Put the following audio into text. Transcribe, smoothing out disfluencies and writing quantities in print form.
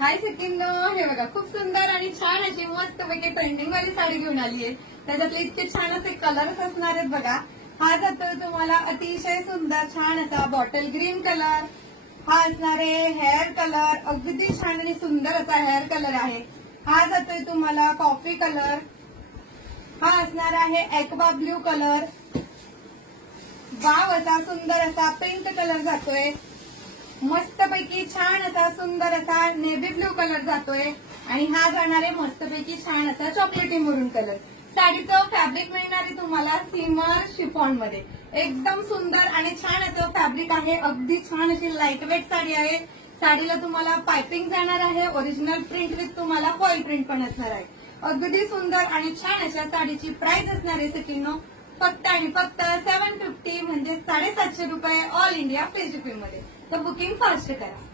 हाय सकिंनो, हे बघा खूप सुंदर आणि छान अशी मस्त पैकी ट्रेंडिंग वाली साडी घेऊन आली आहे. त्याच्यातले इतके छान असे कलर्स असणार आहेत बघा. हा जातोय तुम्हाला अतिशय सुंदर छान असा बॉटल ग्रीन कलर. हा असणार आहे हेअर कलर, अगदी छान आणि सुंदर असा हेअर कलर आहे. हा जातोय तुम्हाला कॉफी कलर. हा असणार आहे एक्वा ब्ल्यू कलर. वाव असा सुंदर असा पिंक कलर जातोय. मस्तपैकी छान असा सुंदर असा नेव्ही ब्ल्यू कलर जातोय आणि हा जाणार आहे मस्तपैकी छान असा चॉकलेटी मरून कलर. साडीचं फॅब्रिक मिळणार आहे तुम्हाला सिमर शिफॉन मध्ये. एकदम सुंदर आणि छान असं फॅब्रिक आहे. अगदी छान अशी लाईट वेट साडी आहे. साडीला तुम्हाला पायपिंग जाणार आहे. ओरिजिनल प्रिंट विथ तुम्हाला फॉईल प्रिंट पण असणार आहे. अगदी सुंदर आणि छान अशा साडीची प्राइस असणार आहे सकिनो फक्त आणि फक्त 750 म्हणजे 750 रुपये ऑल इंडिया फ्री शिपिंग मध्ये. तर बुकिंग फास्ट करा.